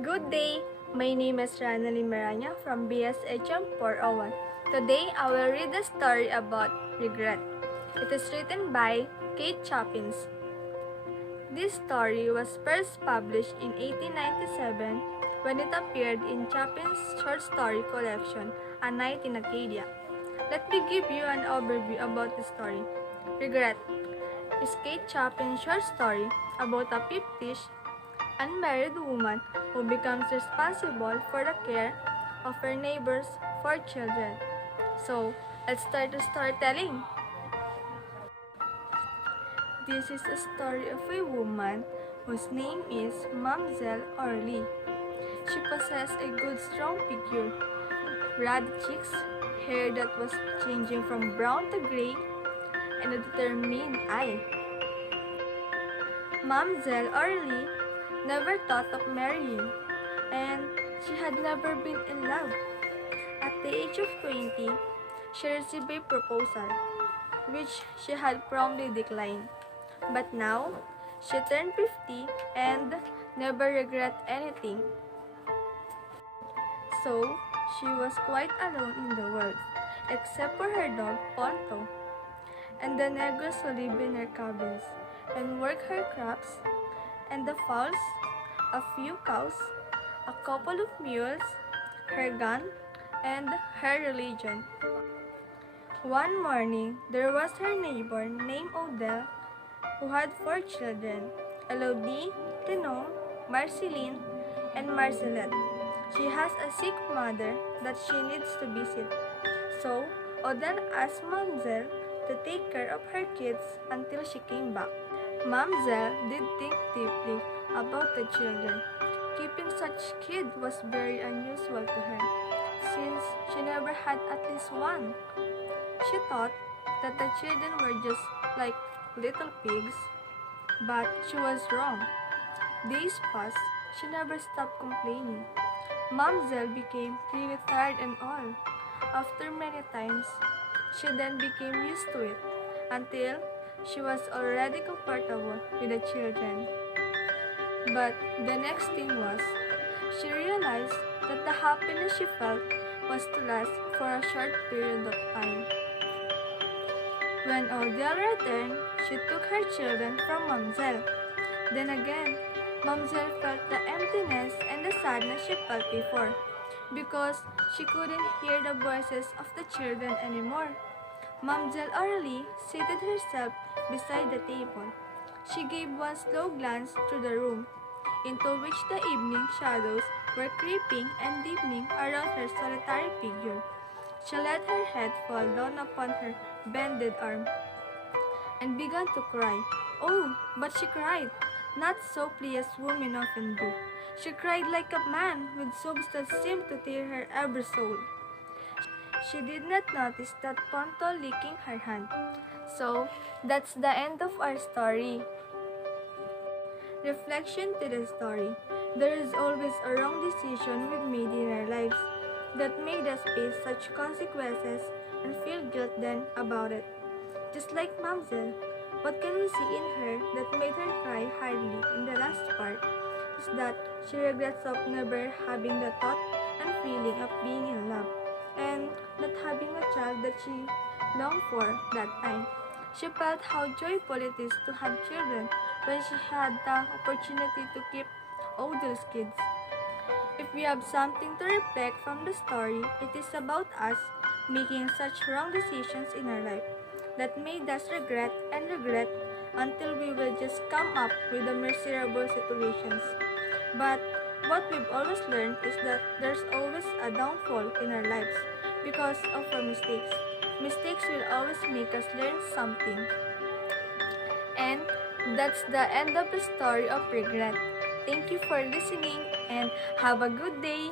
Good day! My name is Ranely Maranya from BSHM 401. Today, I will read a story about regret. It is written by Kate Chopin. This story was first published in 1897 when it appeared in Chopin's short story collection, A Night in Acadia. Let me give you an overview about the story. Regret is Kate Chopin's short story about a 50-ish unmarried woman who becomes responsible for the care of her neighbor's 4 children. So, let's start the storytelling. This is a story of a woman whose name is Mademoiselle Orly. She possessed a good strong figure, ruddy cheeks, hair that was changing from brown to gray, and a determined eye. Mademoiselle Orly never thought of marrying, and she had never been in love. At the age of 20, she received a proposal, which she had promptly declined. But now, she turned 50 and never regret anything. So, she was quite alone in the world, except for her dog Ponto, and the negros who live in her cabins and work her crops, and the fowls, a few cows, a couple of mules, her gun, and her religion. One morning, there was her neighbor named Odell who had 4 children, Elodie, Tenon, Marceline, and Marcelette. She has a sick mother that she needs to visit. So, Odell asked Mademoiselle to take care of her kids until she came back. Mademoiselle did think deeply about the children. Keeping such kids was very unusual to her, since she never had at least one. She thought that the children were just like little pigs, but she was wrong. Days passed, she never stopped complaining. Mademoiselle became really tired and all. After many times, she then became used to it, until she was already comfortable with the children. But the next thing was, she realized that the happiness she felt was to last for a short period of time. When Odile returned, she took her children from Mademoiselle. Then again, Mademoiselle felt the emptiness and the sadness she felt before, because she couldn't hear the voices of the children anymore. Mademoiselle Aurélie seated herself beside the table. She gave one slow glance through the room, into which the evening shadows were creeping and deepening around her solitary figure. She let her head fall down upon her bended arm and began to cry. Oh, but she cried, not softly as women often do. She cried like a man, with sobs that seemed to tear her every soul. She did not notice that Ponto licking her hand. So, that's the end of our story. Reflection to the story. There is always a wrong decision we've made in our lives that made us face such consequences and feel guilt then about it. Just like Mademoiselle, what can we see in her that made her cry hardly in the last part is that she regrets of never having the thought and feeling of being in love and not having a child that she longed for that time. She felt how joyful it is to have children when she had the opportunity to keep all those kids. If we have something to reflect from the story, it is about us making such wrong decisions in our life that made us regret and regret until we will just come up with the miserable situations. But what we've always learned is that there's always a downfall in our lives because of our mistakes. Mistakes will always make us learn something. And that's the end of the story of regret. Thank you for listening and have a good day.